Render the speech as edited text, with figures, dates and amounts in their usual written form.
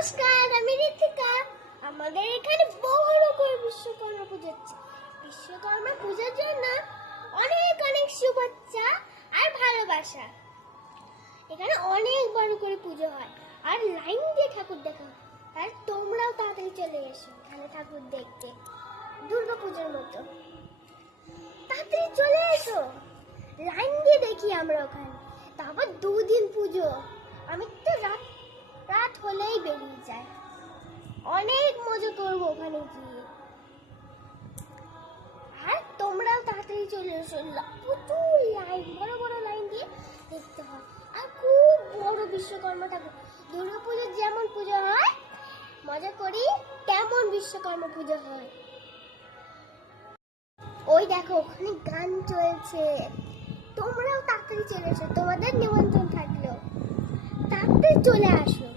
নমস্কার, আমি ঋতিকা। আমাদের এখানে বড় করে বিশ্বকর্মা পুজো হচ্ছে। বিশ্বকর্মা পূজার জন্য অনেক অনেক শুভেচ্ছা আর ভালোবাসা। এখানে অনেক বড় করে পুজো হয় আর লাইন দিয়ে ঠাকুর দেখা হয়। আর তোমরাও তাড়াতাড়ি চলে এসো এখানে ঠাকুর দেখতে, দুর্গা পুজোর মতো। তাড়াতাড়ি চলে এসো, লাইন দিয়ে দেখি আমরা ওখানে। তারপর দুদিন পুজো, আমি তো রাত হলেই বেরিয়ে যাই। অনেক মজা করবো ওখানে গিয়ে। আর তোমরাও তাড়াতাড়ি চলে এসো, প্রচুর লাইন, বড় বড় লাইন দিয়ে দেখতে হয়। আর খুব বড় বিশ্বকর্মা ঠাকুর। দুর্গা পুজোর যেমন পুজো হয় মজা করি, তেমন বিশ্বকর্মা পুজো হয়। ওই দেখো ওখানে গান চলছে, তোমরাও তাড়াতাড়ি চলে এসো, তোমাদের নিমন্ত্রণ থাকলো। তাড়াতাড়ি চলে আসো।